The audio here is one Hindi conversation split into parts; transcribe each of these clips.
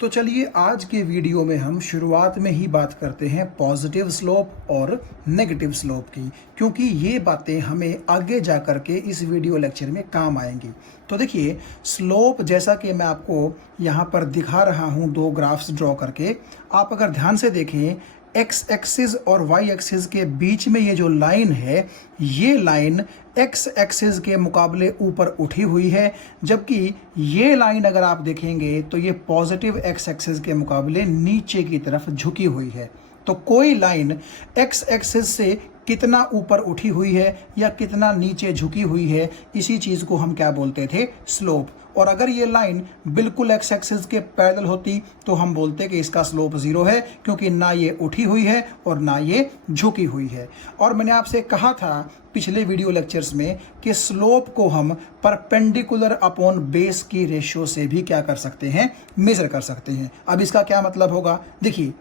तो चलिए आज के वीडियो में हम शुरुआत में ही बात करते हैं पॉजिटिव स्लोप और नेगेटिव स्लोप की, क्योंकि ये बातें हमें आगे जा कर के इस वीडियो लेक्चर में काम आएंगी। तो देखिए, स्लोप जैसा कि मैं आपको यहाँ पर दिखा रहा हूँ दो ग्राफ्स ड्रॉ करके, आप अगर ध्यान से देखें एक्स एक्सिस और वाई एक्सिस के बीच में ये जो लाइन है, ये लाइन एक्स एक्सिस के मुकाबले ऊपर उठी हुई है, जबकि ये लाइन अगर आप देखेंगे तो ये पॉजिटिव एक्स एक्सिस के मुकाबले नीचे की तरफ झुकी हुई है। तो कोई लाइन एक्स एक्सिस से कितना ऊपर उठी हुई है या कितना नीचे झुकी हुई है, इसी चीज़ को हम क्या बोलते थे, स्लोप। और अगर ये लाइन बिल्कुल एक्स एक्सिस के पैरेलल होती तो हम बोलते कि इसका स्लोप 0 है, क्योंकि ना ये उठी हुई है और ना ये झुकी हुई है। और मैंने आपसे कहा था पिछले वीडियो लेक्चर्स में कि स्लोप को हम परपेंडिकुलर अपॉन बेस की रेशियो से भी क्या कर सकते हैं, मेजर कर सकते हैं। अब इसका क्या मतलब होगा, देखिए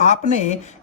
आपने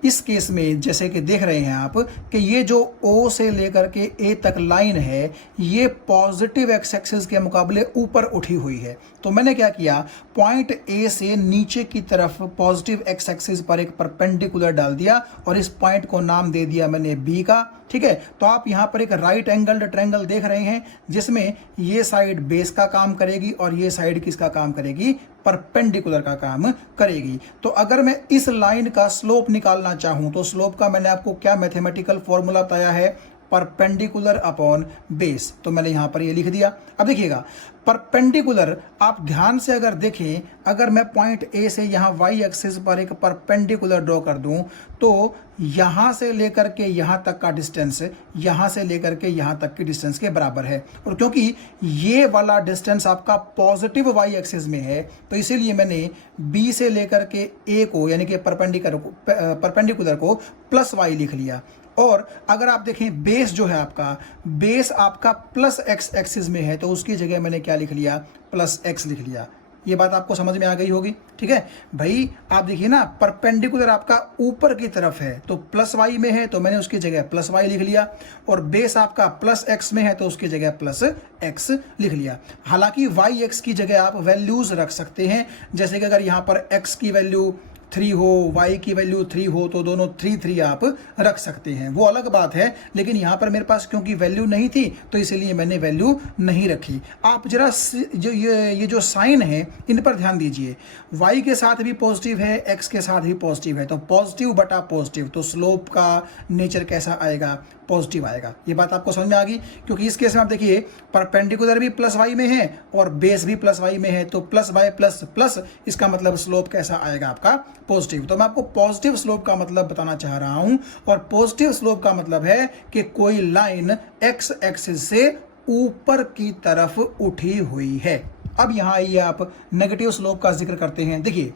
इस केस में जैसे कि देख रहे हैं आप कि ये जो O से लेकर के A तक लाइन है, ये पॉजिटिव एक्स एक्सिस के मुकाबले ऊपर उठी हुई है। तो मैंने क्या किया, पॉइंट A से नीचे की तरफ पॉजिटिव एक्स एक्सिस पर एक परपेंडिकुलर डाल दिया और इस पॉइंट को नाम दे दिया मैंने B का। ठीक है, तो आप यहाँ पर एक राइट एंगल्ड ट्रायंगल देख रहे हैं, जिसमें ये साइड बेस का काम करेगी और ये साइड किसका काम करेगी, परपेंडिकुलर का काम करेगी। तो अगर मैं इस लाइन का स्लोप निकालना चाहूं तो स्लोप का मैंने आपको क्या मैथमेटिकल फॉर्मूला बताया है, परपेंडिकुलर अपॉन बेस। तो मैंने यहां पर ये लिख दिया। अब देखिएगा, परपेंडिकुलर आप ध्यान से अगर देखें, अगर मैं पॉइंट ए से यहां वाई एक्सिस पर एक परपेंडिकुलर ड्रॉ कर दूं तो यहां से लेकर के यहां तक का डिस्टेंस यहां से लेकर के यहां तक की डिस्टेंस के बराबर है। और क्योंकि ये वाला डिस्टेंस आपका पॉजिटिव वाई एक्सिस में है, तो इसीलिए मैंने बी से लेकर के ए को यानी कि परपेंडिकुलर को प्लस वाई लिख लिया। और अगर आप देखें बेस जो है आपका, बेस आपका प्लस एक्स एक्सिस में है, तो उसकी जगह मैंने क्या लिख लिया, प्लस एक्स लिख लिया। ये बात आपको समझ में आ गई होगी। ठीक है भाई, आप देखिए ना, परपेंडिकुलर आपका ऊपर की तरफ है तो प्लस वाई में है, तो मैंने उसकी जगह प्लस वाई लिख लिया। और बेस आपका प्लस एक्स में है तो उसकी जगह प्लस एक्स लिख लिया। हालांकि वाई एक्स की जगह आप वैल्यूज रख सकते हैं, जैसे कि अगर यहाँ पर एक्स की वैल्यू 3 हो, y की वैल्यू 3 हो, तो दोनों 3 आप रख सकते हैं, वो अलग बात है। लेकिन यहाँ पर मेरे पास क्योंकि वैल्यू नहीं थी तो इसलिए मैंने वैल्यू नहीं रखी। आप जरा जो ये जो साइन है इन पर ध्यान दीजिए, y के साथ भी पॉजिटिव है, x के साथ भी पॉजिटिव है, तो पॉजिटिव बटा पॉजिटिव, तो स्लोप का नेचर कैसा आएगा, पॉजिटिव आएगा। ये बात आपको समझ में आ गई, क्योंकि इस केस में आप देखिए परपेंडिकुलर भी प्लस वाई में है और बेस भी प्लस वाई में है, तो प्लस वाई प्लस प्लस, इसका मतलब स्लोप कैसा आएगा आपका, पॉजिटिव। तो मैं आपको पॉजिटिव स्लोप का मतलब बताना चाह रहा हूं, और पॉजिटिव स्लोप का मतलब है कि कोई लाइन एक्स एक्सिस से ऊपर की तरफ उठी हुई है। अब यहां आइए आप नेगेटिव स्लोप का जिक्र करते हैं। देखिए,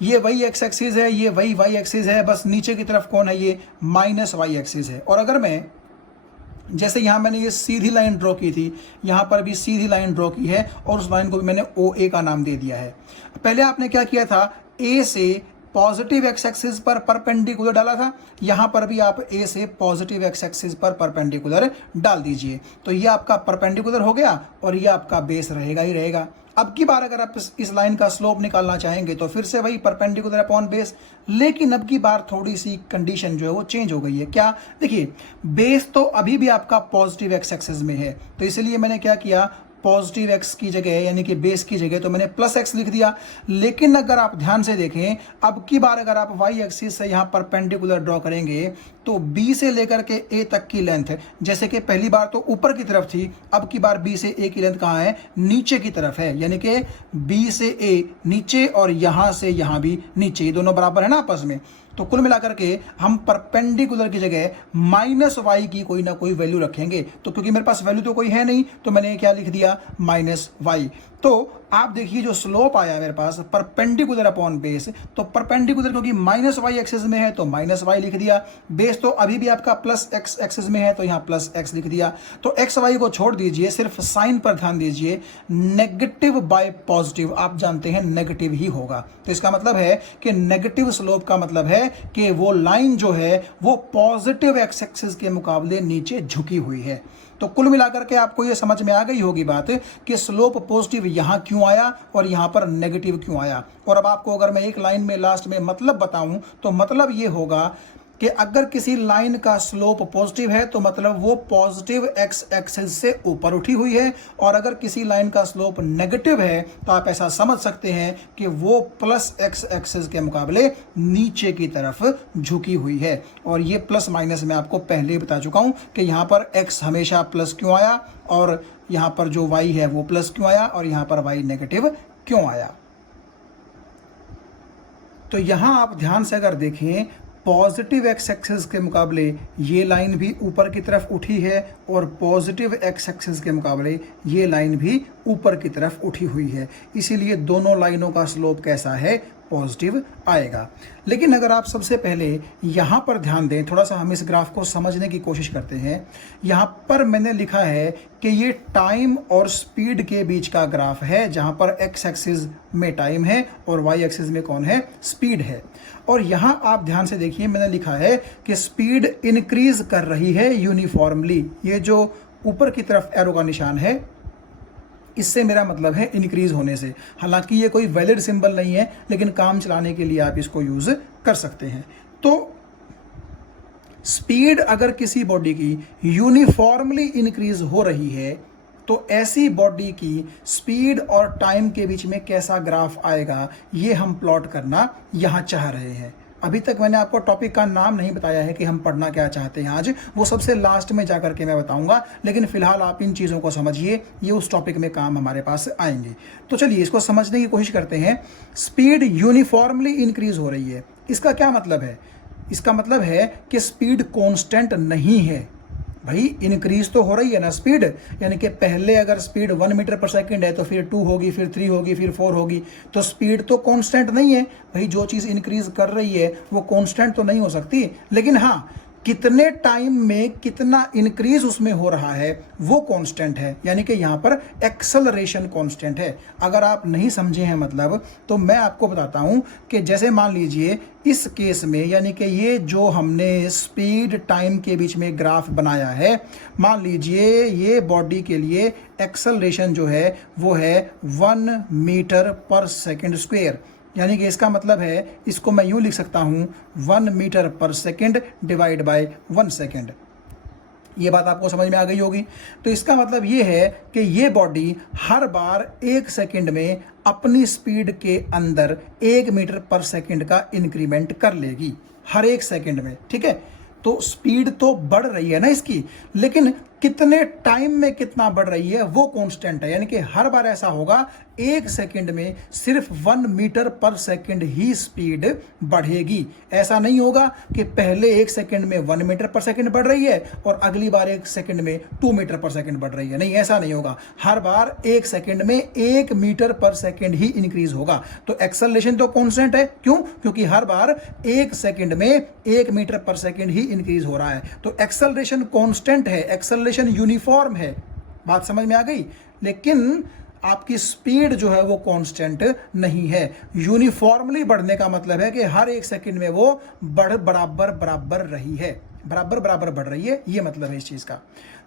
ये वही एक्स एक्सिस है, ये वही वाई एक्सिस है, बस नीचे की तरफ कौन है, ये माइनस वाई एक्सिस है। और अगर मैं जैसे यहाँ मैंने ये सीधी लाइन ड्रॉ की थी, यहाँ पर भी सीधी लाइन ड्रॉ की है और उस लाइन को भी मैंने ओ ए का नाम दे दिया है। पहले आपने क्या किया था, ए से पॉजिटिव एक्स एक्सिस पर परपेंडिकुलर डाला था, यहाँ पर भी आप ए से पॉजिटिव एक्स एक्सिस पर परपेंडिकुलर डाल दीजिए, तो ये आपका परपेंडिकुलर हो गया और ये आपका बेस रहेगा ही रहेगा। अब की बार अगर आप इस लाइन का स्लोप निकालना चाहेंगे तो फिर से वही परपेंडिकुलर अपॉन बेस, लेकिन अब की बार थोड़ी सी कंडीशन जो है वो चेंज हो गई है। क्या, देखिए बेस तो अभी भी आपका पॉजिटिव एक्स एक्सिस में है, तो इसलिए मैंने क्या किया, पॉजिटिव एक्स की जगह यानी कि बेस की जगह तो मैंने प्लस एक्स लिख दिया। लेकिन अगर आप ध्यान से देखें, अब की बार अगर आप वाई एक्सिस से यहाँ परपेंडिकुलर ड्रॉ करेंगे तो बी से लेकर के ए तक की लेंथ, जैसे कि पहली बार तो ऊपर की तरफ थी, अब की बार बी से ए की लेंथ कहाँ है, नीचे की तरफ है, यानी कि बी से ए नीचे और यहाँ से यहाँ भी नीचे, ये दोनों बराबर है ना आपस में। तो कुल मिलाकर के हम परपेंडिकुलर की जगह माइनस वाई की कोई ना कोई वैल्यू रखेंगे। तो क्योंकि मेरे पास वैल्यू तो कोई है नहीं, तो मैंने क्या लिख दिया, माइनस वाई। तो आप देखिए जो स्लोप आया मेरे पास परपेंडिकुलर अपॉन बेस, तो परपेंडिकुलर क्योंकि माइनस वाई एक्सिस में है तो माइनस वाई लिख दिया, बेस बेस तो अभी भी आपका प्लस एक्स एक्सिस में है, तो यहाँ प्लस एक्स लिख दिया। तो एक्स वाई को छोड़ दीजिए, सिर्फ साइन पर ध्यान दीजिए। नेगेटिव बाय पॉजिटिव आप जानते हैं नेगेटिव ही होगा, तो इसका मतलब है कि नेगेटिव स्लोप का मतलब है कि वो लाइन जो है वो पॉजिटिव एक्स एक्सिस के मुकाबले नीचे झुकी हुई है। तो कुल मिलाकर के आपको ये समझ में आ गई होगी बात कि स्लोप पॉजिटिव यहां क्यों आया और यहां पर नेगेटिव क्यों आया। और अब आपको अगर मैं एक लाइन में लास्ट में मतलब बताऊं तो मतलब ये होगा कि अगर किसी लाइन का स्लोप पॉजिटिव है तो मतलब वो पॉजिटिव एक्स एक्सिस से ऊपर उठी हुई है, और अगर किसी लाइन का स्लोप नेगेटिव है तो आप ऐसा समझ सकते हैं कि वो प्लस एक्स एक्सिस के मुकाबले नीचे की तरफ झुकी हुई है। और ये प्लस माइनस मैं आपको पहले ही बता चुका हूं कि यहां पर एक्स हमेशा प्लस क्यों आया, और यहां पर जो वाई है वो प्लस क्यों आया, और यहां पर वाई नेगेटिव क्यों आया। तो यहां आप ध्यान से अगर देखें, पॉजिटिव एक्स एक्सिस के मुकाबले ये लाइन भी ऊपर की तरफ उठी है, और पॉजिटिव एक्स एक्सिस के मुकाबले ये लाइन भी ऊपर की तरफ उठी हुई है। इसीलिए दोनों लाइनों का स्लोप कैसा है, पॉजिटिव आएगा। लेकिन अगर आप सबसे पहले यहाँ पर ध्यान दें, थोड़ा सा हम इस ग्राफ को समझने की कोशिश करते हैं। यहाँ पर मैंने लिखा है कि ये टाइम और स्पीड के बीच का ग्राफ है, जहाँ पर एक्स एक्सिस में टाइम है और वाई एक्सिस में कौन है, स्पीड है। और यहाँ आप ध्यान से देखिए, मैंने लिखा है कि स्पीड इंक्रीज कर रही है यूनिफॉर्मली। ये जो ऊपर की तरफ एरो का निशान है, इससे मेरा मतलब है इंक्रीज होने से। हालांकि ये कोई वैलिड सिंबल नहीं है, लेकिन काम चलाने के लिए आप इसको यूज कर सकते हैं। तो स्पीड अगर किसी बॉडी की यूनिफॉर्मली इंक्रीज हो रही है तो ऐसी बॉडी की स्पीड और टाइम के बीच में कैसा ग्राफ आएगा, ये हम प्लॉट करना यहां चाह रहे हैं। अभी तक मैंने आपको टॉपिक का नाम नहीं बताया है कि हम पढ़ना क्या चाहते हैं आज, वो सबसे लास्ट में जाकर के मैं बताऊंगा। लेकिन फिलहाल आप इन चीज़ों को समझिए, ये उस टॉपिक में काम हमारे पास आएंगे। तो चलिए इसको समझने की कोशिश करते हैं। स्पीड यूनिफॉर्मली इंक्रीज हो रही है, इसका क्या मतलब है? इसका मतलब है कि स्पीड कांस्टेंट नहीं है। भाई इंक्रीज तो हो रही है ना स्पीड, यानी कि पहले अगर स्पीड 1 मीटर पर सेकंड है तो फिर 2 होगी, फिर 3 होगी, फिर 4 होगी। तो स्पीड तो कांस्टेंट नहीं है भाई, जो चीज़ इंक्रीज कर रही है वो कांस्टेंट तो नहीं हो सकती। लेकिन हाँ, कितने टाइम में कितना इंक्रीज उसमें हो रहा है वो कांस्टेंट है, यानी कि यहाँ पर एक्सेलरेशन कांस्टेंट है। अगर आप नहीं समझे हैं मतलब, तो मैं आपको बताता हूँ कि जैसे मान लीजिए इस केस में, यानी कि ये जो हमने स्पीड टाइम के बीच में ग्राफ बनाया है, मान लीजिए ये बॉडी के लिए एक्सेलरेशन जो है वो है 1 मीटर पर सेकेंड स्क्वायर। यानी कि इसका मतलब है, इसको मैं यूं लिख सकता हूं 1 मीटर पर सेकेंड डिवाइड बाय 1 सेकेंड। ये बात आपको समझ में आ गई होगी। तो इसका मतलब ये है कि ये बॉडी हर बार 1 सेकेंड में अपनी स्पीड के अंदर 1 मीटर पर सेकेंड का इंक्रीमेंट कर लेगी, हर 1 सेकेंड में। ठीक है, तो स्पीड तो बढ़ रही है ना इसकी, लेकिन कितने टाइम में कितना बढ़ रही है वो कांस्टेंट है। यानी कि हर बार ऐसा होगा 1 सेकेंड में सिर्फ 1 मीटर पर सेकेंड ही स्पीड बढ़ेगी। ऐसा नहीं होगा कि पहले 1 सेकेंड में 1 मीटर पर सेकेंड बढ़ रही है और अगली बार 1 सेकेंड में 2 मीटर पर सेकेंड बढ़ रही है। नहीं, ऐसा नहीं होगा। हर बार 1 सेकेंड में 1 मीटर पर सेकेंड ही इंक्रीज होगा। तो एक्सेलरेशन तो कांस्टेंट है। क्यों? क्योंकि हर बार 1 सेकेंड में 1 मीटर पर सेकेंड ही इंक्रीज हो रहा है। तो एक्सेलरेशन कांस्टेंट है, एक्सेलरेशन यूनिफॉर्म है। बात समझ में आ गई? लेकिन आपकी स्पीड जो है वो कांस्टेंट नहीं है। यूनिफॉर्मली बढ़ने का मतलब है कि हर 1 सेकंड में वो बराबर रही है, बराबर बढ़ रही है, ये मतलब है इस चीज का।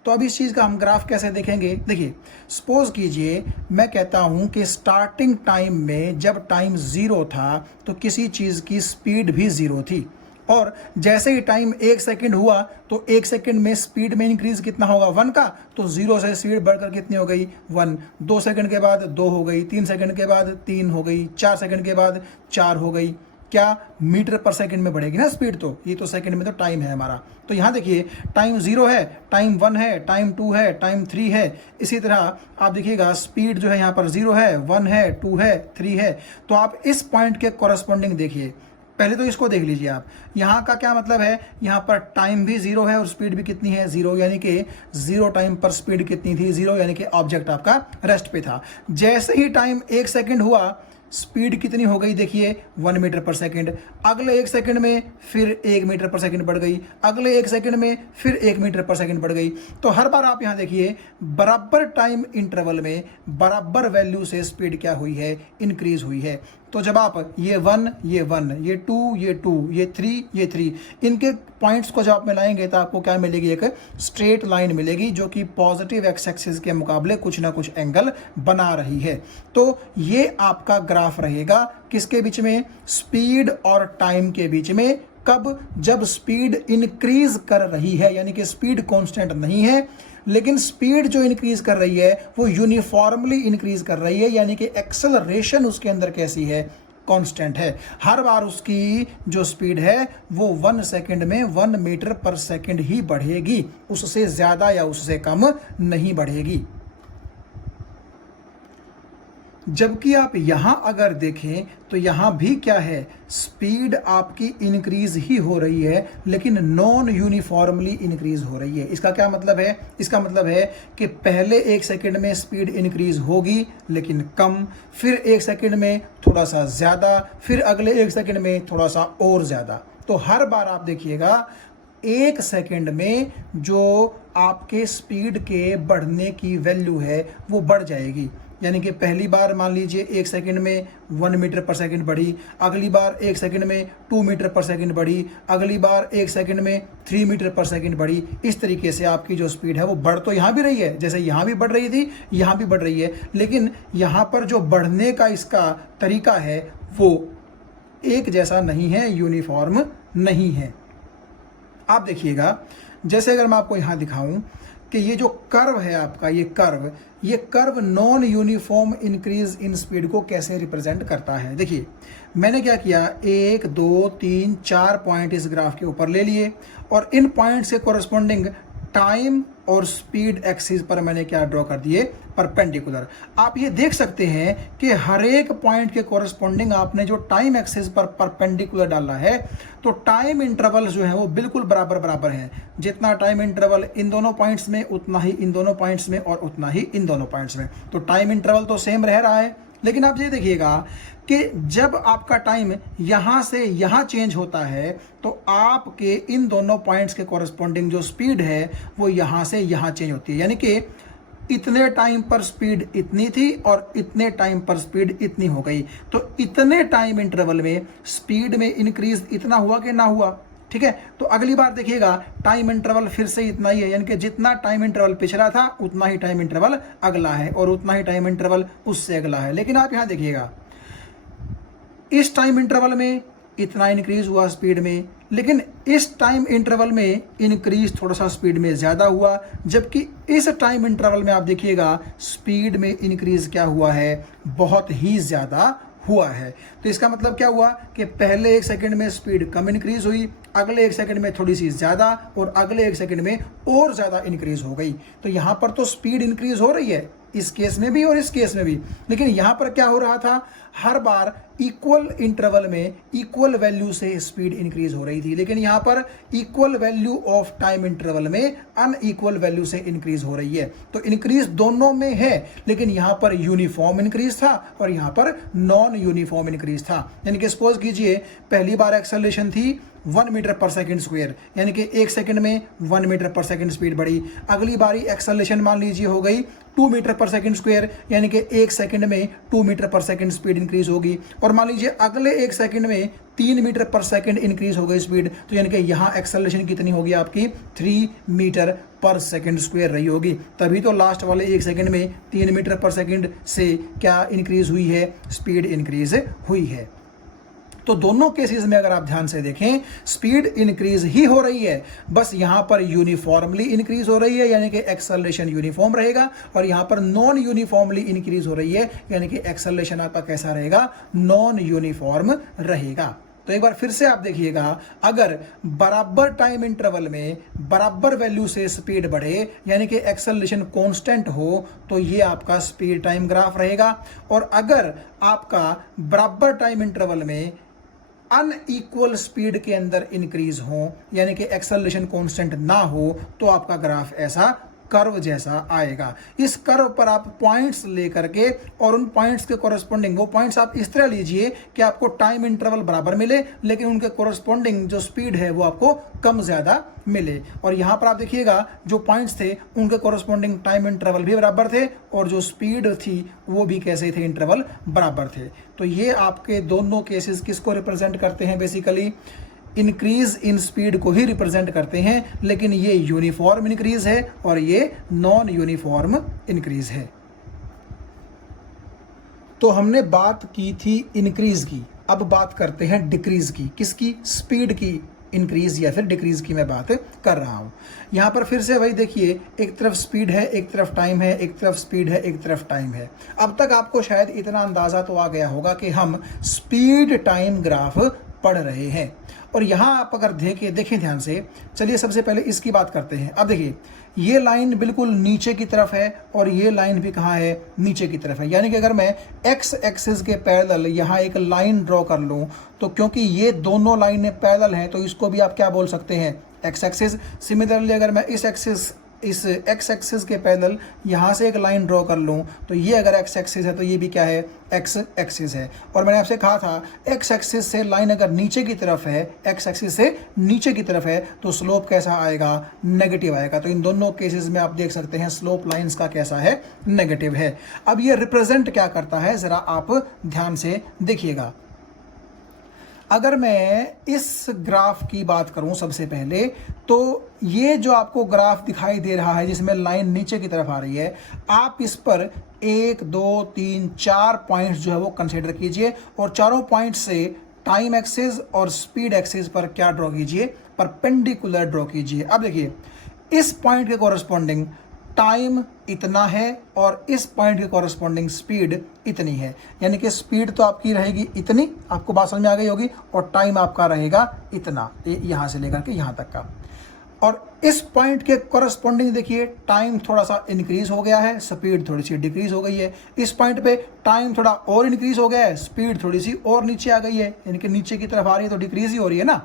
तो अब इस चीज का हम ग्राफ कैसे देखेंगे? देखिए, सपोज कीजिए मैं कहता हूं कि स्टार्टिंग टाइम में जब टाइम 0 था तो किसी चीज की स्पीड भी 0 थी, और जैसे ही टाइम 1 सेकंड हुआ तो 1 सेकंड में स्पीड में इंक्रीज कितना होगा, 1 का। तो 0 से स्पीड बढ़कर कितनी हो गई, 1। 2 सेकंड के बाद 2 हो गई, 3 सेकंड के बाद 3 हो गई, 4 सेकंड के बाद 4 हो गई। क्या मीटर पर सेकंड में बढ़ेगी ना स्पीड, तो ये तो सेकंड में तो टाइम है हमारा। तो यहाँ देखिए, टाइम 0 है, टाइम 1 है, टाइम 2 है, टाइम 3 है। इसी तरह आप देखिएगा स्पीड जो है यहाँ पर 0 है, 1 है, 2 है, 3 है। तो आप इस पॉइंट के कॉरस्पॉन्डिंग देखिए। पहले तो इसको देख लीजिए आप, यहाँ का क्या मतलब है, यहाँ पर टाइम भी 0 है और स्पीड भी कितनी है, 0। यानी कि 0 टाइम पर स्पीड कितनी थी, 0। यानी कि ऑब्जेक्ट आपका रेस्ट पे था। जैसे ही टाइम 1 सेकंड हुआ, स्पीड कितनी हो गई देखिए 1 मीटर पर सेकंड, अगले 1 सेकंड में फिर 1 मीटर पर सेकंड बढ़ गई, अगले 1 सेकंड में फिर 1 मीटर पर सेकंड बढ़ गई। तो हर बार आप यहाँ देखिए बराबर टाइम इंटरवल में बराबर वैल्यू से स्पीड क्या हुई है, इंक्रीज हुई है। तो जब आप ये 1 ये 1 ये 2 ये 2 ये 3 ये 3 इनके पॉइंट्स को जब आप मिलाएंगे तो आपको क्या मिलेगी, एक स्ट्रेट लाइन मिलेगी जो कि पॉजिटिव एक्स एक्सिस के मुकाबले कुछ ना कुछ एंगल बना रही है। तो ये आपका ग्राफ रहेगा किसके बीच में, स्पीड और टाइम के बीच में। कब, जब स्पीड इंक्रीज कर रही है, यानी कि स्पीड कांस्टेंट नहीं है, लेकिन स्पीड जो इंक्रीज कर रही है वो यूनिफॉर्मली इंक्रीज कर रही है, यानी कि एक्सेलरेशन उसके अंदर कैसी है, कांस्टेंट है। हर बार उसकी जो स्पीड है वो 1 सेकंड में 1 मीटर पर सेकंड ही बढ़ेगी, उससे ज्यादा या उससे कम नहीं बढ़ेगी। जबकि आप यहां अगर देखें तो यहां भी क्या है, स्पीड आपकी इंक्रीज ही हो रही है लेकिन नॉन यूनिफॉर्मली इंक्रीज हो रही है। इसका क्या मतलब है, इसका मतलब है कि पहले 1 सेकंड में स्पीड इंक्रीज होगी लेकिन कम, फिर 1 सेकंड में थोड़ा सा ज्यादा, फिर अगले 1 सेकंड में थोड़ा सा और ज्यादा। तो हर बार आप देखिएगा 1 सेकंड में जो आपके स्पीड के बढ़ने की वैल्यू है वो बढ़ जाएगी। यानी कि पहली बार मान लीजिए 1 सेकंड में 1 मीटर पर सेकंड बढ़ी, अगली बार 1 सेकंड में 2 मीटर पर सेकंड बढ़ी, अगली बार 1 सेकंड में 3 मीटर पर सेकंड बढ़ी। इस तरीके से आपकी जो स्पीड है वो बढ़ तो यहाँ भी रही है, जैसे यहाँ भी बढ़ रही थी यहाँ भी बढ़ रही है, लेकिन यहाँ पर जो बढ़ने का इसका तरीका है वो एक जैसा नहीं है, यूनिफॉर्म नहीं है। आप देखिएगा, जैसे अगर मैं आपको यहाँ दिखाऊं कि ये जो कर्व है आपका, ये curve non uniform increase in speed को कैसे रिप्रेजेंट करता है। देखिए मैंने क्या किया, 1 2 3 4 पॉइंट इस ग्राफ के ऊपर ले लिए और इन पॉइंट से कोरस्पॉन्डिंग टाइम और स्पीड एक्सिस पर मैंने क्या ड्रॉ कर दिए, परपेंडिकुलर। आप ये देख सकते हैं कि हर एक पॉइंट के कोरस्पॉन्डिंग आपने जो टाइम एक्सिस पर परपेंडिकुलर डाला है तो टाइम इंटरवल जो है वो बिल्कुल बराबर बराबर है। जितना टाइम इंटरवल इन दोनों पॉइंट्स में उतना ही इन दोनों पॉइंट्स में और उतना ही इन दोनों पॉइंट्स में। तो टाइम इंटरवल तो सेम रह रहा है, लेकिन आप ये देखिएगा कि जब आपका टाइम यहां से यहां चेंज होता है तो आपके इन दोनों पॉइंट्स के कॉरस्पॉन्डिंग जो स्पीड है वो यहां से यहां चेंज होती है। यानी कि इतने टाइम पर स्पीड इतनी थी और इतने टाइम पर स्पीड इतनी हो गई, तो इतने टाइम इंटरवल में स्पीड में इंक्रीज इतना हुआ कि ना हुआ। ठीक है, तो अगली बार देखिएगा टाइम इंटरवल फिर से इतना ही है, यानी कि जितना टाइम इंटरवल पिछला था उतना ही टाइम इंटरवल अगला है और उतना ही टाइम इंटरवल उससे अगला है। लेकिन आप यहां देखिएगा इस टाइम इंटरवल में इतना इंक्रीज हुआ स्पीड में, लेकिन इस टाइम इंटरवल में इंक्रीज थोड़ा सा स्पीड में ज़्यादा हुआ, जबकि इस टाइम इंटरवल में आप देखिएगा स्पीड में इंक्रीज क्या हुआ है, बहुत ही ज़्यादा हुआ है। तो इसका मतलब क्या हुआ कि पहले 1 सेकंड में स्पीड कम इंक्रीज हुई, अगले 1 सेकंड में थोड़ी सी ज़्यादा और अगले 1 सेकंड में और ज़्यादा इंक्रीज हो गई। तो यहाँ पर तो स्पीड इंक्रीज हो रही है इस केस में भी और इस केस में भी, लेकिन यहाँ पर क्या हो रहा था, हर बार इक्वल इंटरवल में इक्वल वैल्यू से स्पीड इंक्रीज हो रही थी, लेकिन यहाँ पर equal value of time interval में अनइक्वल वैल्यू से इंक्रीज हो रही है। तो इंक्रीज दोनों में है, लेकिन यहाँ पर यूनिफॉर्म इंक्रीज था और यहाँ पर नॉन यूनिफॉर्म इंक्रीज था। यानी कि सपोज कीजिए पहली बार एक्सेलरेशन थी 1 मीटर पर सेकंड स्क्वायर, यानी कि 1 सेकंड में 1 मीटर पर सेकंड स्पीड बढ़ी। अगली बारी एक्सेलरेशन मान लीजिए हो गई 2 मीटर पर सेकंड स्क्वायर, यानी कि 1 सेकंड में 2 मीटर पर सेकंड स्पीड इंक्रीज होगी। और मान लीजिए अगले 1 सेकंड में 3 मीटर पर सेकंड इंक्रीज हो गई स्पीड, तो यानी कि यहाँ एक्सेलरेशन कितनी होगी आपकी, 3 मीटर पर सेकंड स्क्वायर रही होगी। तभी तो लास्ट वाले 1 सेकंड में 3 मीटर पर सेकंड से क्या इंक्रीज हुई है, स्पीड इंक्रीज हुई है। तो दोनों केसेस में अगर आप ध्यान से देखें स्पीड इंक्रीज ही हो रही है, बस यहां पर यूनिफॉर्मली इंक्रीज हो रही है यानी कि एक्सेलरेशन यूनिफॉर्म रहेगा, और यहां पर नॉन यूनिफॉर्मली इंक्रीज हो रही है यानी कि एक्सेलरेशन आपका कैसा रहेगा, नॉन यूनिफॉर्म रहेगा। तो एक बार फिर से आप देखिएगा, अगर बराबर टाइम इंटरवल में बराबर वैल्यू से स्पीड बढ़े यानी कि एक्सेलरेशन कांस्टेंट हो तो ये आपका स्पीड टाइम ग्राफ रहेगा, और अगर आपका बराबर टाइम इंटरवल में अनइक्वल स्पीड के अंदर इंक्रीज हो यानी कि एक्सेलरेशन कांस्टेंट ना हो तो आपका ग्राफ ऐसा कर्व जैसा आएगा। इस कर्व पर आप पॉइंट्स लेकर के और उन पॉइंट्स के कोरस्पॉन्डिंग वो पॉइंट्स आप इस तरह लीजिए कि आपको टाइम इंटरवल बराबर मिले, लेकिन उनके कोरस्पॉन्डिंग जो स्पीड है वो आपको कम ज़्यादा मिले। और यहाँ पर आप देखिएगा जो पॉइंट्स थे उनके कोरस्पॉन्डिंग टाइम इंटरवल भी बराबर थे और जो स्पीड थी वो भी कैसे थे, इंटरवल बराबर थे। तो ये आपके दोनों केसेस किसको रिप्रेजेंट करते हैं, बेसिकली इंक्रीज इन स्पीड को ही रिप्रेजेंट करते हैं, लेकिन ये यूनिफॉर्म इंक्रीज है और ये नॉन यूनिफॉर्म इंक्रीज है। तो हमने बात की थी इंक्रीज की, अब बात करते हैं डिक्रीज की। किसकी? स्पीड की इंक्रीज या फिर डिक्रीज की मैं बात कर रहा हूं। यहां पर फिर से वही देखिए, एक तरफ स्पीड है, एक तरफ टाइम है, एक तरफ स्पीड है, एक तरफ टाइम है। अब तक आपको शायद इतना अंदाजा तो आ गया होगा कि हम स्पीड टाइम ग्राफ पढ़ रहे हैं। और यहां आप अगर देखें ध्यान से, चलिए सबसे पहले इसकी बात करते हैं। अब देखिए ये लाइन बिल्कुल नीचे की तरफ है और ये लाइन भी कहाँ है, नीचे की तरफ है। यानी कि अगर मैं एक्स एक्सिस के पैरेलल यहाँ एक लाइन ड्रॉ कर लूँ तो क्योंकि ये दोनों लाइनें पैरेलल हैं तो इसको भी आप क्या बोल सकते हैं, एक्स एक्सिस। सिमिलरली अगर मैं इस एक्स एक्सिस के पैरेलल यहाँ से एक लाइन ड्रॉ कर लूँ तो ये अगर एक्स एक्सिस है तो ये भी क्या है, एक्स एक्सिस है। और मैंने आपसे कहा था एक्स एक्सिस से लाइन अगर नीचे की तरफ है, एक्स एक्सिस से नीचे की तरफ है तो स्लोप कैसा आएगा, नेगेटिव आएगा। तो इन दोनों केसेस में आप देख सकते हैं स्लोप लाइंस का कैसा है, नेगेटिव है। अब ये रिप्रेजेंट क्या करता है जरा आप ध्यान से देखिएगा। अगर मैं इस ग्राफ की बात करूं सबसे पहले, तो ये जो आपको ग्राफ दिखाई दे रहा है जिसमें लाइन नीचे की तरफ आ रही है, आप इस पर 1 2 3 4 पॉइंट्स जो है वो कंसीडर कीजिए और चारों पॉइंट से टाइम एक्सिस और स्पीड एक्सिस पर क्या ड्रॉ कीजिए, परपेंडिकुलर ड्रॉ कीजिए। अब देखिए इस पॉइंट के कॉरस्पॉन्डिंग टाइम इतना है और इस पॉइंट के कॉरस्पॉन्डिंग स्पीड इतनी है। यानी कि स्पीड तो आपकी रहेगी इतनी, आपको बात समझ में आ गई होगी, और टाइम आपका रहेगा इतना, यहाँ से लेकर के यहाँ तक का। और इस पॉइंट के कॉरस्पॉन्डिंग देखिए टाइम थोड़ा सा इंक्रीज हो गया है, स्पीड थोड़ी सी डिक्रीज हो गई है। इस पॉइंट पे टाइम थोड़ा और इंक्रीज हो गया है, स्पीड थोड़ी सी और नीचे आ गई है, यानी कि नीचे की तरफ आ रही है तो डिक्रीज ही हो रही है ना।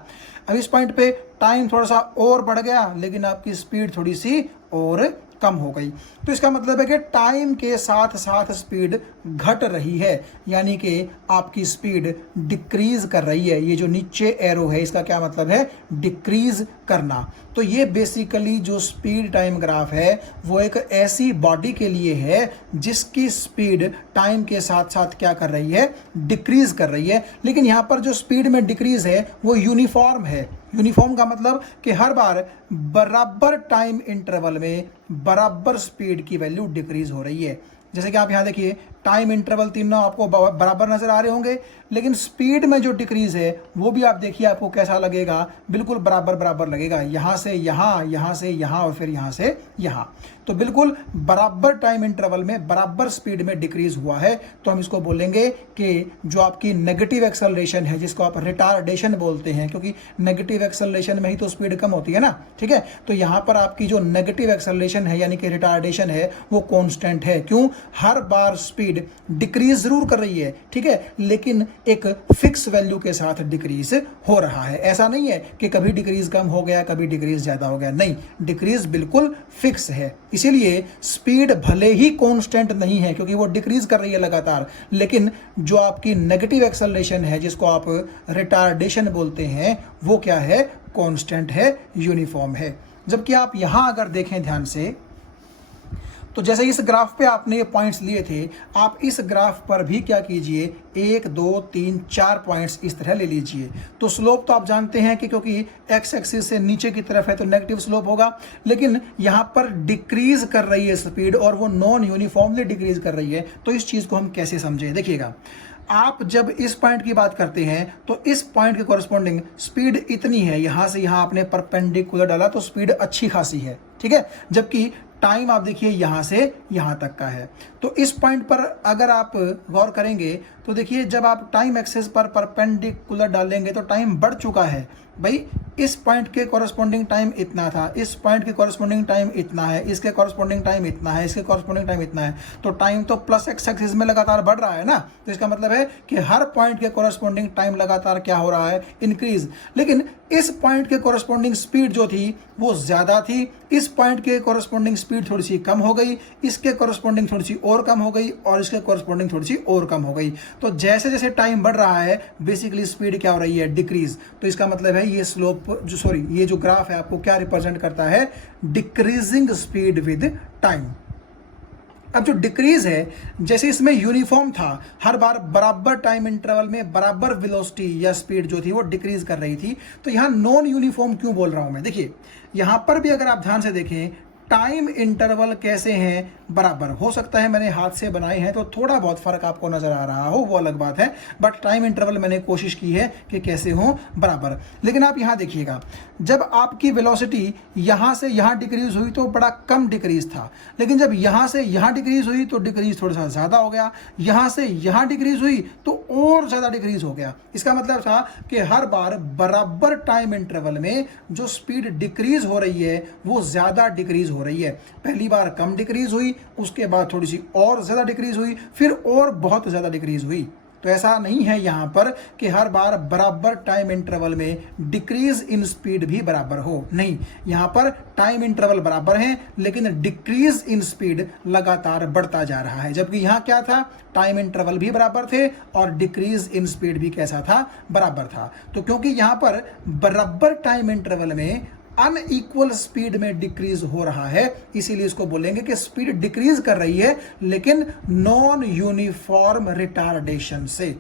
अब इस पॉइंट पे टाइम थोड़ा सा और बढ़ गया लेकिन आपकी स्पीड थोड़ी सी और कम हो गई। तो इसका मतलब है कि टाइम के साथ साथ स्पीड घट रही है, यानी कि आपकी स्पीड डिक्रीज कर रही है। ये जो नीचे एरो है इसका क्या मतलब है, डिक्रीज करना। तो ये बेसिकली जो स्पीड टाइम ग्राफ है वो एक ऐसी बॉडी के लिए है जिसकी स्पीड टाइम के साथ साथ क्या कर रही है, डिक्रीज कर रही है। लेकिन यहाँ पर जो स्पीड में डिक्रीज है वो यूनिफॉर्म है। यूनिफॉर्म का मतलब कि हर बार बराबर टाइम इंटरवल में बराबर स्पीड की वैल्यू डिक्रीज हो रही है। जैसे कि आप यहाँ देखिए टाइम इंटरवल तीनों आपको बराबर नजर आ रहे होंगे, लेकिन स्पीड में जो डिक्रीज है वो भी आप देखिए आपको कैसा लगेगा, बिल्कुल बराबर बराबर लगेगा। यहाँ से यहाँ, यहाँ से यहाँ और फिर यहाँ से यहाँ, तो बिल्कुल बराबर टाइम इंटरवल में बराबर स्पीड में डिक्रीज हुआ है। तो हम इसको बोलेंगे कि जो आपकी नेगेटिव एक्सेलरेशन है जिसको आप रिटार्डेशन बोलते हैं, क्योंकि नेगेटिव एक्सेलरेशन में ही तो स्पीड कम होती है ना, ठीक है। तो यहाँ पर आपकी जो नेगेटिव एक्सेलरेशन है यानी कि रिटार्डेशन है वो कॉन्स्टेंट है। क्यों? हर बार स्पीड डिक्रीज जरूर कर रही है, ठीक है, लेकिन एक फिक्स वैल्यू के साथ डिक्रीज हो रहा है। ऐसा नहीं है कि कभी डिक्रीज कम हो गया कभी डिक्रीज ज्यादा हो गया, नहीं, डिक्रीज बिल्कुल फिक्स है। इसीलिए स्पीड भले ही कांस्टेंट नहीं है क्योंकि वो डिक्रीज कर रही है लगातार, लेकिन जो आपकी नेगेटिव एक्सेलरेशन है जिसको आप रिटार्डेशन बोलते हैं वो क्या है, कांस्टेंट है, यूनिफॉर्म है। जबकि आप यहां अगर देखें ध्यान से तो जैसे इस ग्राफ पे आपने ये पॉइंट्स लिए थे, आप इस ग्राफ पर भी क्या कीजिए, 1 2 3 4 पॉइंट्स इस तरह ले लीजिए। तो स्लोप तो आप जानते हैं कि क्योंकि एक्स एक्सिस से नीचे की तरफ है तो नेगेटिव स्लोप होगा, लेकिन यहाँ पर डिक्रीज कर रही है स्पीड और वो नॉन यूनिफॉर्मली डिक्रीज कर रही है। तो इस चीज़ को हम कैसे समझें, देखिएगा, आप जब इस पॉइंट की बात करते हैं तो इस पॉइंट के कॉरस्पॉन्डिंग स्पीड इतनी है, यहां से यहां आपने परपेंडिकुलर डाला तो स्पीड अच्छी खासी है, ठीक है। जबकि टाइम आप देखिए यहां से यहां तक का है। तो इस पॉइंट पर अगर आप गौर करेंगे तो देखिए जब आप टाइम एक्सिस पर परपेंडिकुलर डालेंगे तो टाइम बढ़ चुका है। भाई इस पॉइंट के कॉरस्पॉन्डिंग टाइम इतना था, इस पॉइंट के कॉरस्पॉन्डिंग टाइम इतना है, इसके कॉरस्पॉन्डिंग टाइम इतना है, इसके कॉरस्पॉन्डिंग टाइम इतना है, तो टाइम तो प्लस एक्स एक्सिस में लगातार बढ़ रहा है ना। तो इसका मतलब है कि हर पॉइंट के कॉरस्पॉन्डिंग टाइम लगातार क्या हो रहा है, इंक्रीज। लेकिन इस पॉइंट के कॉरस्पॉन्डिंग स्पीड जो थी वो ज्यादा थी, इस पॉइंट के कॉरस्पॉन्डिंग स्पीड थोड़ी सी कम हो गई, इसके कॉरस्पॉन्डिंग थोड़ी सी और कम हो गई और इसके कॉरस्पॉन्डिंग थोड़ी सी और कम हो गई। तो जैसे जैसे टाइम बढ़ रहा है बेसिकली स्पीड क्या हो रही है, डिक्रीज। तो इसका मतलब है ये स्लोप ये जो ग्राफ है आपको क्या रिप्रेजेंट करता है, डिक्रीजिंग स्पीड विद टाइम। अब जो डिक्रीज है, जैसे इसमें यूनिफॉर्म था, हर बार बराबर टाइम इंटरवल में बराबर वेलोसिटी या स्पीड जो थी वो डिक्रीज कर रही थी, तो यहां नॉन यूनिफॉर्म क्यों बोल रहा हूं मैं। देखिए यहां पर भी अगर आप ध्यान से देखें टाइम इंटरवल कैसे हैं, बराबर। हो सकता है मैंने हाथ से बनाए हैं तो थोड़ा बहुत फर्क आपको नजर आ रहा हो, वो अलग बात है, बट टाइम इंटरवल मैंने कोशिश की है कि कैसे हो बराबर। लेकिन आप यहां देखिएगा, जब आपकी वेलोसिटी यहां से यहां डिक्रीज हुई तो बड़ा कम डिक्रीज था, लेकिन जब यहां से यहां डिक्रीज हुई तो डिक्रीज थोड़ा सा ज्यादा हो गया, यहां से यहां डिक्रीज हुई तो और ज्यादा डिक्रीज हो गया। इसका मतलब था कि हर बार बराबर टाइम इंटरवल में जो स्पीड डिक्रीज हो रही है वो ज्यादा डिक्रीज हो रही है। पहली बार कम डिक्रीज हुई, उसके बाद थोड़ी सी और ज्यादा डिक्रीज हुई, फिर और बहुत ज्यादा डिक्रीज हुई। तो ऐसा नहीं है यहां पर कि हर बार बराबर टाइम इंटरवल में डिक्रीज इन स्पीड भी बराबर हो, नहीं, यहां पर टाइम इंटरवल बराबर है लेकिन डिक्रीज इन स्पीड लगातार बढ़ता जा रहा है। जबकि यहां क्या था, टाइम इंटरवल भी बराबर थे और डिक्रीज इन स्पीड भी कैसा था, बराबर था। तो क्योंकि यहां पर बराबर टाइम इंटरवल में अनइक्वल स्पीड में डिक्रीज हो रहा है, इसीलिए इसको बोलेंगे कि स्पीड डिक्रीज कर रही है लेकिन नॉन यूनिफॉर्म रिटार्डेशन से।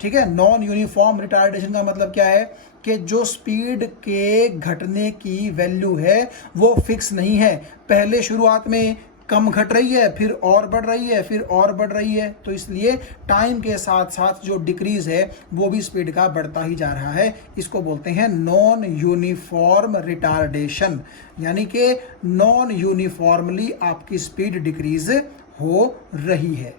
ठीक है, नॉन यूनिफॉर्म रिटार्डेशन का मतलब क्या है कि जो स्पीड के घटने की वैल्यू है वो फिक्स नहीं है। पहले शुरुआत में कम घट रही है, फिर और बढ़ रही है, फिर और बढ़ रही है। तो इसलिए टाइम के साथ साथ जो डिक्रीज है वो भी स्पीड का बढ़ता ही जा रहा है। इसको बोलते हैं नॉन यूनिफॉर्म रिटार्डेशन, यानी कि नॉन यूनिफॉर्मली आपकी स्पीड डिक्रीज हो रही है।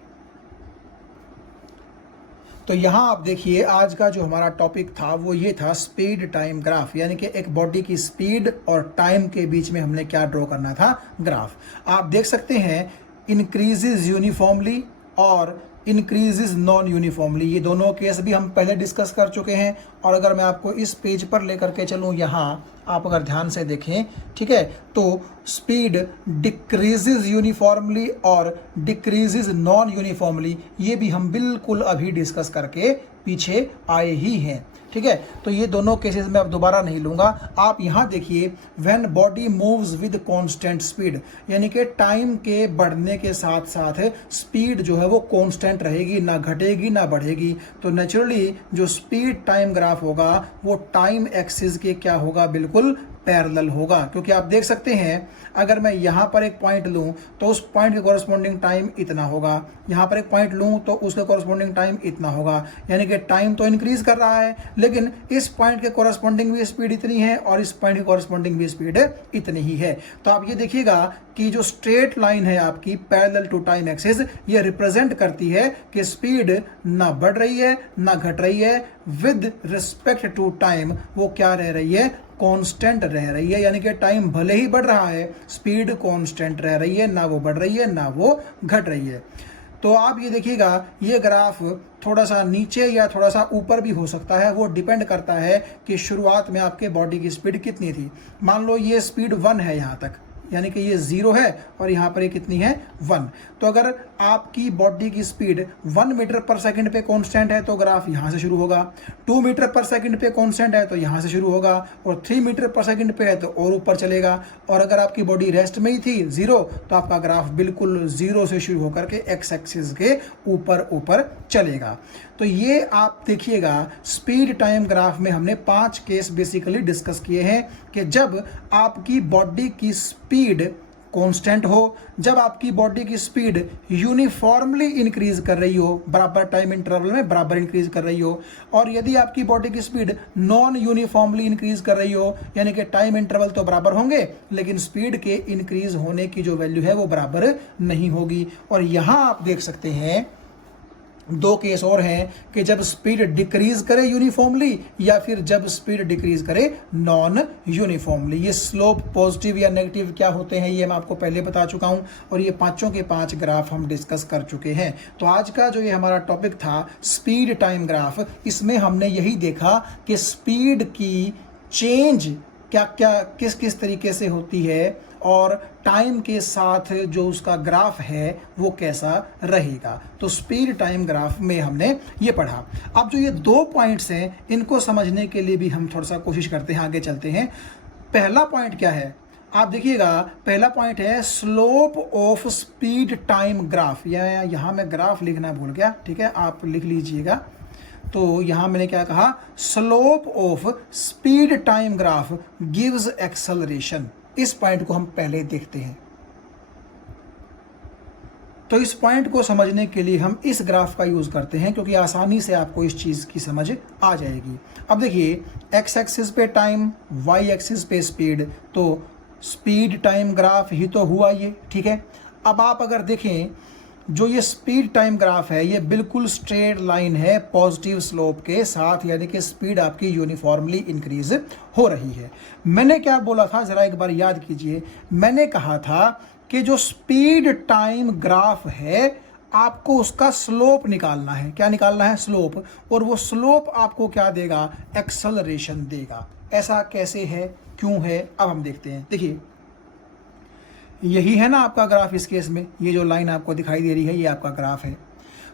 तो यहां आप देखिए आज का जो हमारा टॉपिक था वो ये था स्पीड टाइम ग्राफ, यानी कि एक बॉडी की स्पीड और टाइम के बीच में हमने क्या ड्रॉ करना था, ग्राफ। आप देख सकते हैं इंक्रीजेज यूनिफॉर्मली और इंक्रीजेज नॉन यूनिफॉर्मली, ये दोनों केस भी हम पहले डिस्कस कर चुके हैं। और अगर मैं आपको इस पेज पर लेकर के चलूं, यहाँ आप अगर ध्यान से देखें, ठीक है, तो स्पीड डिक्रीजेज यूनिफॉर्मली और डिक्रीजेज नॉन यूनिफॉर्मली, ये भी हम बिल्कुल अभी डिस्कस करके पीछे आए ही हैं। ठीक है, तो ये दोनों केसेस में अब दोबारा नहीं लूंगा। आप यहाँ देखिए, when body moves with constant speed, यानी कि टाइम के बढ़ने के साथ साथ स्पीड जो है वो कांस्टेंट रहेगी, ना घटेगी ना बढ़ेगी। तो नेचुरली जो स्पीड टाइम ग्राफ होगा वो टाइम एक्सिस के क्या होगा, बिल्कुल पैरेलल होगा। क्योंकि आप देख सकते हैं अगर मैं यहाँ पर एक पॉइंट लूँ तो उस पॉइंट के कॉरस्पॉन्डिंग टाइम इतना होगा, यहाँ पर एक पॉइंट लूँ तो उसके कॉरस्पॉन्डिंग टाइम इतना होगा, यानी कि टाइम तो इंक्रीज कर रहा है लेकिन इस पॉइंट के कॉरस्पॉन्डिंग भी स्पीड इतनी है और इस पॉइंट की कॉरस्पॉन्डिंग भी स्पीड इतनी ही है। तो आप ये देखिएगा कि जो स्ट्रेट लाइन है आपकी पैरेलल टू टाइम एक्सिस, ये रिप्रेजेंट करती है कि स्पीड ना बढ़ रही है ना घट रही है, विद रिस्पेक्ट टू टाइम वो क्या रह रही है, कांस्टेंट रह रही है। यानी कि टाइम भले ही बढ़ रहा है, स्पीड कांस्टेंट रह रही है, ना वो बढ़ रही है ना वो घट रही है। तो आप ये देखिएगा, ये ग्राफ थोड़ा सा नीचे या थोड़ा सा ऊपर भी हो सकता है, वो डिपेंड करता है कि शुरुआत में आपके बॉडी की स्पीड कितनी थी। मान लो ये स्पीड 1 है यहाँ तक, यानी कि ये 0 है और यहाँ पर ये कितनी है, 1। तो अगर आपकी बॉडी की स्पीड 1 मीटर पर सेकंड पे कांस्टेंट है तो ग्राफ यहाँ से शुरू होगा, 2 मीटर पर सेकंड पे कांस्टेंट है तो यहाँ से शुरू होगा, और 3 मीटर पर सेकंड पे है तो और ऊपर चलेगा। और अगर आपकी बॉडी रेस्ट में ही थी 0, तो आपका ग्राफ बिल्कुल 0 से शुरू होकर के एक्स एक्सिस के ऊपर ऊपर चलेगा। तो ये आप देखिएगा, स्पीड टाइम ग्राफ में हमने 5 केस बेसिकली डिस्कस किए हैं कि जब आपकी बॉडी की स्पीड कांस्टेंट हो, जब आपकी बॉडी की स्पीड यूनिफॉर्मली इंक्रीज कर रही हो, बराबर टाइम इंटरवल में बराबर इंक्रीज कर रही हो, और यदि आपकी बॉडी की स्पीड नॉन यूनिफॉर्मली इंक्रीज कर रही हो, यानी कि टाइम इंटरवल तो बराबर होंगे लेकिन स्पीड के इंक्रीज होने की जो वैल्यू है वो बराबर नहीं होगी। और यहां आप देख सकते हैं 2 केस और हैं कि जब स्पीड डिक्रीज करे यूनिफॉर्मली या फिर जब स्पीड डिक्रीज करे नॉन यूनिफॉर्मली। ये स्लोप पॉजिटिव या नेगेटिव क्या होते हैं ये मैं आपको पहले बता चुका हूं, और ये 5 के 5 ग्राफ हम डिस्कस कर चुके हैं। तो आज का जो ये हमारा टॉपिक था स्पीड टाइम ग्राफ, इसमें हमने यही देखा कि स्पीड की चेंज क्या क्या किस किस तरीके से होती है और टाइम के साथ जो उसका ग्राफ है वो कैसा रहेगा। तो स्पीड टाइम ग्राफ में हमने ये पढ़ा। अब जो ये 2 पॉइंट्स हैं इनको समझने के लिए भी हम थोड़ा सा कोशिश करते हैं, आगे चलते हैं। पहला पॉइंट क्या है, आप देखिएगा, पहला पॉइंट है slope of speed time graph. या यहाँ मैं ग्राफ लिखना भूल गया, ठीक है, आप लिख लीजिएगा। तो यहाँ मैंने क्या कहा, slope of speed time graph gives acceleration. इस पॉइंट को हम पहले देखते हैं। तो इस पॉइंट को समझने के लिए हम इस ग्राफ का यूज करते हैं, क्योंकि आसानी से आपको इस चीज की समझ आ जाएगी। अब देखिए, एक्स एक्सिस पे टाइम, वाई एक्सिस पे स्पीड, तो स्पीड टाइम ग्राफ ही तो हुआ ये, ठीक है। अब आप अगर देखें, जो ये स्पीड टाइम ग्राफ है ये बिल्कुल स्ट्रेट लाइन है पॉजिटिव स्लोप के साथ, यानी कि स्पीड आपकी यूनिफॉर्मली इंक्रीज हो रही है। मैंने क्या बोला था, जरा एक बार याद कीजिए। मैंने कहा था कि जो स्पीड टाइम ग्राफ है आपको उसका स्लोप निकालना है। क्या निकालना है? स्लोप। और वो स्लोप आपको क्या देगा? एक्सेलरेशन देगा। ऐसा कैसे है, क्यों है, अब हम देखते हैं। देखिए, यही है ना आपका ग्राफ। इस केस में ये जो लाइन आपको दिखाई दे रही है ये आपका ग्राफ है।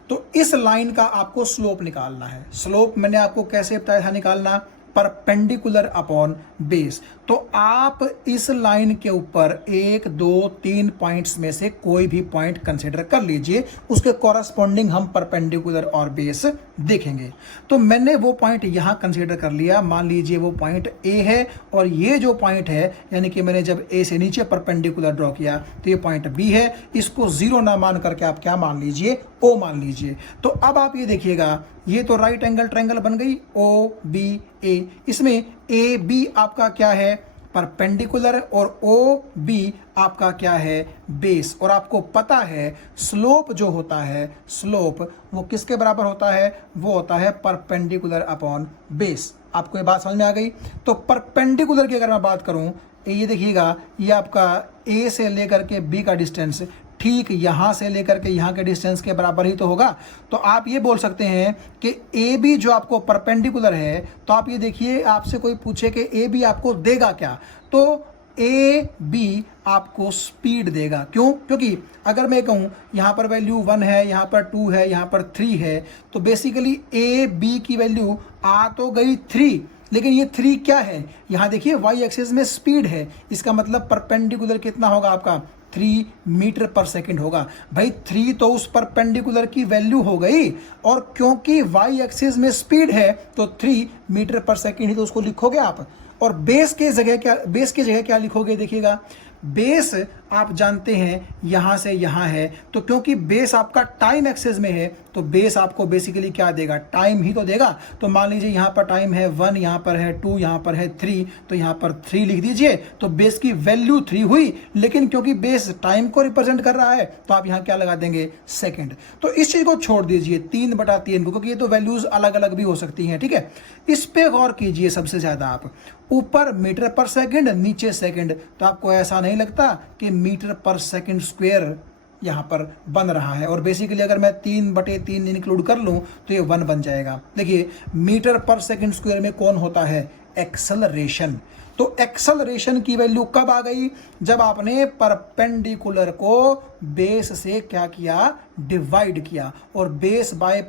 तो इस लाइन का आपको स्लोप निकालना है। स्लोप मैंने आपको कैसे बताया था निकालना? Perpendicular upon base. तो आप इस लाइन के ऊपर 1, 2, 3 पॉइंट्स में से कोई भी पॉइंट कंसीडर कर लीजिए, उसके कॉरस्पॉन्डिंग हम परपेंडिकुलर और बेस देखेंगे। तो मैंने वो पॉइंट यहां कंसीडर कर लिया। मान लीजिए वो पॉइंट ए है और ये जो पॉइंट है, यानी कि मैंने जब ए से नीचे परपेंडिकुलर ड्रॉ किया तो ये पॉइंट बी है। इसको 0 ना मान करके आप क्या मान लीजिए? ओ मान लीजिए। तो अब आप ये देखिएगा, ये तो राइट एंगल ट्रायंगल बन गई ओ बी ए। इसमें ए बी आपका क्या है? परपेंडिकुलर, और ओ बी आपका क्या है? बेस। और आपको पता है स्लोप जो होता है, स्लोप वो किसके बराबर होता है? वो होता है परपेंडिकुलर अपॉन बेस। आपको ये बात समझ में आ गई? तो परपेंडिकुलर की अगर मैं बात करूं, ये देखिएगा, ये आपका ए से लेकर के बी का डिस्टेंस ठीक यहां से लेकर के यहां के डिस्टेंस के बराबर ही तो होगा। तो आप ये बोल सकते हैं कि ए बी जो आपको परपेंडिकुलर है, तो आप ये देखिए, आपसे कोई पूछे कि ए बी आपको देगा क्या, तो ए बी आपको स्पीड देगा। क्यों? क्योंकि अगर मैं कहूं यहां पर वैल्यू 1 है, यहां पर 2 है, यहां पर 3 है, तो बेसिकली ए बी की वैल्यू आ तो गई 3, लेकिन ये 3 क्या है? यहां देखिए वाई एक्सिस में स्पीड है, इसका मतलब परपेंडिकुलर कितना होगा आपका? 3 मीटर पर सेकंड होगा। भाई 3 तो उस परपेंडिकुलर की वैल्यू हो गई, और क्योंकि वाई एक्सिस में स्पीड है तो 3 मीटर पर सेकंड ही तो उसको लिखोगे आप। और बेस की जगह क्या लिखोगे? देखिएगा, बेस आप जानते हैं यहां से यहां है, तो क्योंकि बेस आपका टाइम एक्सिस में है तो बेस आपको बेसिकली क्या देगा? टाइम ही तो देगा। तो मान लीजिए यहां पर टाइम है 1, यहां पर है 2, यहां पर है 3, तो यहां पर 3 लिख दीजिए। तो बेस की वैल्यू 3 हुई, लेकिन क्योंकि बेस टाइम को रिप्रेजेंट कर रहा है तो आप यहां क्या लगा देंगे? सेकंड। तो इस चीज को छोड़ दीजिए 3/3 को, क्योंकि ये तो वैल्यूज अलग अलग भी हो सकती हैं, ठीक है। इस पे गौर कीजिए सबसे ज्यादा आप। ऊपर मीटर पर सेकंड, नीचे सेकंड, तो आपको ऐसा नहीं लगता कि मीटर पर सेकंड स्क्वायर यहां पर बन रहा है? और बेसिकली अगर मैं 3/3 इंक्लूड कर लूं तो ये 1 बन जाएगा। देखिए, मीटर पर सेकंड स्क्वायर में कौन होता है? एक्सेलरेशन। तो एक्सेलरेशन की वैल्यू कब आ गई? जब आपने परपेंडिकुलर को बेस से क्या किया? डिवाइड किया। और बेस बाय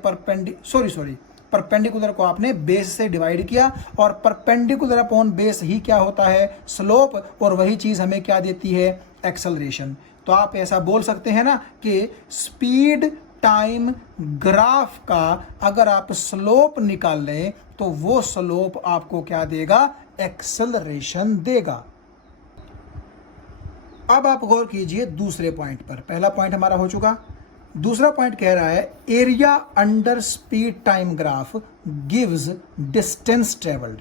परपेंडिकुलर को आपने बेस से डिवाइड किया, और परपेंडिकुलर अपॉन बेस ही क्या होता है? स्लोप। और वही चीज हमें क्या देती है? एक्सेलरेशन। तो आप ऐसा बोल सकते हैं ना कि स्पीड टाइम ग्राफ का अगर आप स्लोप निकाल लें तो वो स्लोप आपको क्या देगा? एक्सेलरेशन देगा। अब आप गौर कीजिए दूसरे पॉइंट पर। पहला पॉइंट हमारा हो चुका, दूसरा पॉइंट कह रहा है area under speed time graph gives distance travelled.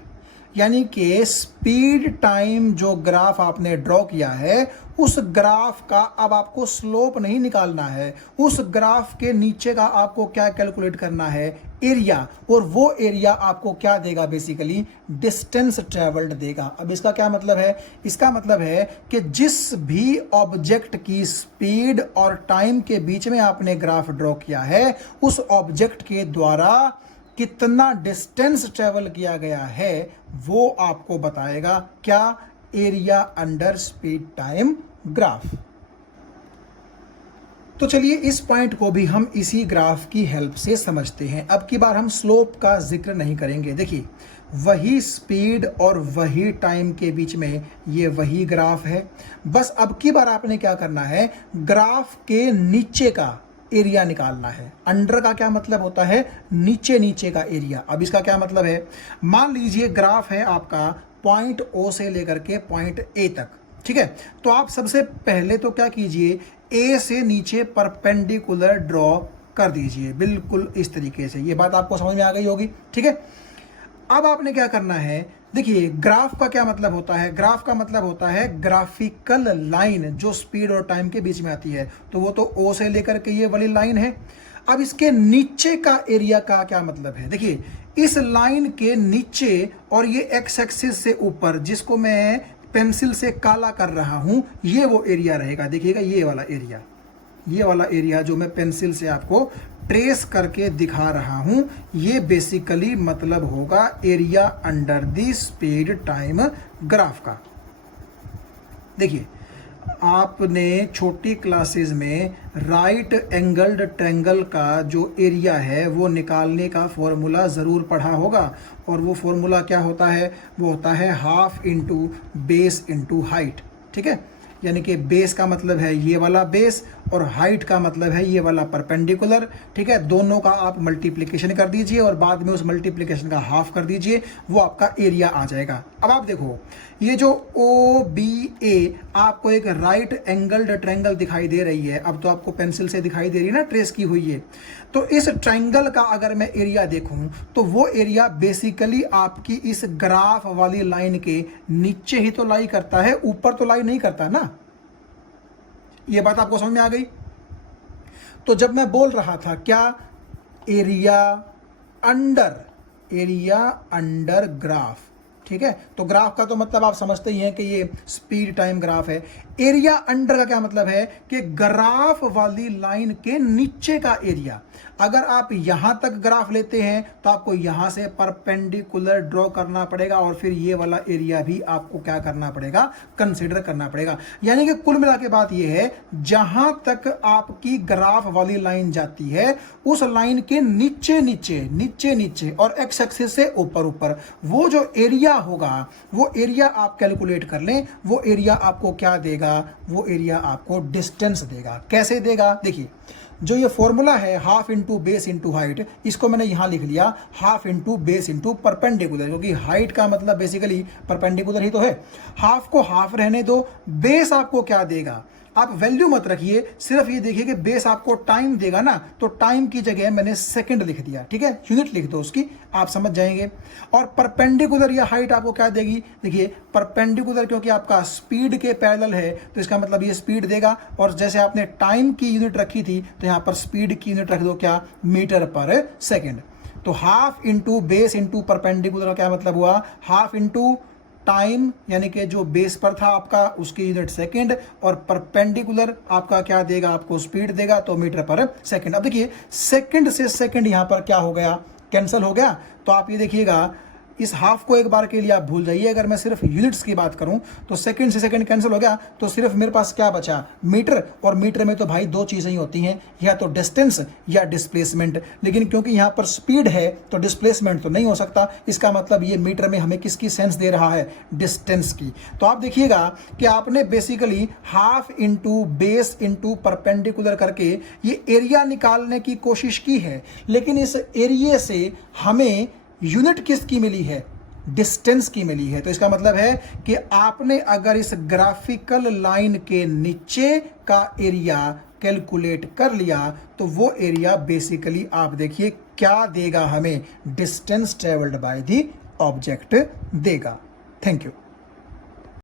यानी कि स्पीड टाइम जो ग्राफ आपने ड्रॉ किया है, उस ग्राफ का अब आपको स्लोप नहीं निकालना है, उस ग्राफ के नीचे का आपको क्या कैलकुलेट करना है? एरिया। और वो एरिया आपको क्या देगा? बेसिकली डिस्टेंस ट्रेवल्ड देगा। अब इसका क्या मतलब है? इसका मतलब है कि जिस भी ऑब्जेक्ट की स्पीड और टाइम के बीच में आपने ग्राफ ड्रॉ किया है, उस ऑब्जेक्ट के द्वारा कितना डिस्टेंस ट्रेवल किया गया है वो आपको बताएगा। क्या? Area under speed time graph. तो चलिए इस पॉइंट को भी हम इसी ग्राफ की हेल्प से समझते हैं। अब की बार हम स्लोप का जिक्र नहीं करेंगे। देखिए वही स्पीड और वही टाइम के बीच में ये वही ग्राफ है। बस अब की बार आपने क्या करना है, ग्राफ के नीचे का एरिया निकालना है। अंडर का क्या मतलब होता है, नीचे नीचे का एरिया। अब इसका क्या मतलब है, मान लीजिए ग्राफ है आपका पॉइंट ओ से लेकर के पॉइंट ए तक, ठीक है। तो आप सबसे पहले तो क्या कीजिए, ए से नीचे परपेंडिकुलर ड्रॉ कर दीजिए, बिल्कुल इस तरीके से। ये बात आपको समझ में आ गई होगी, ठीक है। अब आपने क्या करना है, देखिए ग्राफ का क्या मतलब होता है, ग्राफ का मतलब होता है ग्राफिकल लाइन जो स्पीड और टाइम के बीच में आती है। तो वो तो ओ से लेकर के ये वाली लाइन है। अब इसके नीचे का एरिया का क्या मतलब है, देखिए इस लाइन के नीचे और ये एक्स एक्सिस से ऊपर, जिसको मैं पेंसिल से काला कर रहा हूं, ये वो एरिया रहेगा। देखिएगा ये वाला एरिया, ये वाला एरिया जो मैं पेंसिल से आपको ट्रेस करके दिखा रहा हूं, ये बेसिकली मतलब होगा area under the speed time graph का। देखिए आपने छोटी क्लासेस में राइट एंगल्ड ट्रायंगल का जो एरिया है वो निकालने का फॉर्मूला ज़रूर पढ़ा होगा। और वो फॉर्मूला क्या होता है, वो होता है half into base into height, ठीक है। यानी कि बेस का मतलब है ये वाला बेस और हाइट का मतलब है ये वाला परपेंडिकुलर, ठीक है। दोनों का आप मल्टीप्लिकेशन कर दीजिए और बाद में उस मल्टीप्लिकेशन का हाफ कर दीजिए, वो आपका एरिया आ जाएगा। अब आप देखो ये जो ओ बी ए आपको एक राइट एंगल्ड ट्रायंगल दिखाई दे रही है, अब तो आपको पेंसिल से दिखाई दे रही है ना, ट्रेस की हुई है। तो इस ट्रायंगल का अगर मैं एरिया देखूं तो वो एरिया बेसिकली आपकी इस ग्राफ वाली लाइन के नीचे ही तो लाई करता है, ऊपर तो लाई नहीं करता ना। ये बात आपको समझ में आ गई। तो जब मैं बोल रहा था क्या, एरिया अंडर ग्राफ, ठीक है। तो ग्राफ का तो मतलब आप समझते ही हैं कि ये स्पीड टाइम ग्राफ है। एरिया अंडर का क्या मतलब है कि ग्राफ वाली लाइन के नीचे का एरिया। अगर आप यहां तक ग्राफ लेते हैं तो आपको यहां से परपेंडिकुलर ड्रॉ करना पड़ेगा और फिर ये वाला एरिया भी आपको क्या करना पड़ेगा, कंसीडर करना पड़ेगा। यानी कि कुल मिला के बात ये है, जहां तक आपकी ग्राफ वाली लाइन जाती है उस लाइन के नीचे नीचे और एक्स एक्सिस से ऊपर ऊपर वो जो एरिया होगा, वो एरिया आप कैलकुलेट कर लें। वो एरिया आपको क्या देगा, वो एरिया आपको डिस्टेंस देगा। कैसे देगा, देखिए जो ये फॉर्मूला है half into base into height, इसको मैंने यहां लिख लिया half into base into perpendicular, क्योंकि हाइट का मतलब बेसिकली परपेंडिकुलर ही तो है। हाफ को हाफ रहने दो, बेस आपको क्या देगा, आप वैल्यू मत रखिए, सिर्फ ये देखिए कि बेस आपको टाइम देगा ना, तो टाइम की जगह मैंने सेकंड लिख दिया, ठीक है। यूनिट लिख दो उसकी, आप समझ जाएंगे। और परपेंडिकुलर या हाइट आपको क्या देगी, देखिए परपेंडिकुलर क्योंकि आपका स्पीड के पैरेलल है तो इसका मतलब ये स्पीड देगा। और जैसे आपने टाइम की यूनिट रखी थी तो यहां पर स्पीड की यूनिट रख दो क्या, मीटर पर सेकेंड। तो half into base into perpendicular का क्या मतलब हुआ, हाफ इंटू टाइम यानी कि जो बेस पर था आपका उसकी यूनिट सेकंड, और परपेंडिकुलर आपका क्या देगा, आपको स्पीड देगा, तो मीटर पर सेकंड। अब देखिए सेकंड से सेकंड यहां पर क्या हो गया, कैंसिल हो गया। तो आप ये देखिएगा इस हाफ को एक बार के लिए आप भूल जाइए। अगर मैं सिर्फ यूनिट्स की बात करूं तो सेकंड से सेकंड कैंसिल हो गया, तो सिर्फ मेरे पास क्या बचा, मीटर। और मीटर में तो भाई दो चीजें ही होती हैं, या तो डिस्टेंस या डिस्प्लेसमेंट। लेकिन क्योंकि यहां पर स्पीड है तो डिस्प्लेसमेंट तो नहीं हो सकता। इसका मतलब ये मीटर में हमें किसकी सेंस दे रहा है, डिस्टेंस की। तो आप देखिएगा कि आपने basically half into base into perpendicular करके ये एरिया निकालने की कोशिश की है, लेकिन इस एरिया से हमें यूनिट किसकी मिली है, डिस्टेंस की मिली है। तो इसका मतलब है कि आपने अगर इस ग्राफिकल लाइन के नीचे का एरिया कैलकुलेट कर लिया तो वो एरिया बेसिकली आप देखिए क्या देगा हमें, distance travelled by the object देगा। Thank you.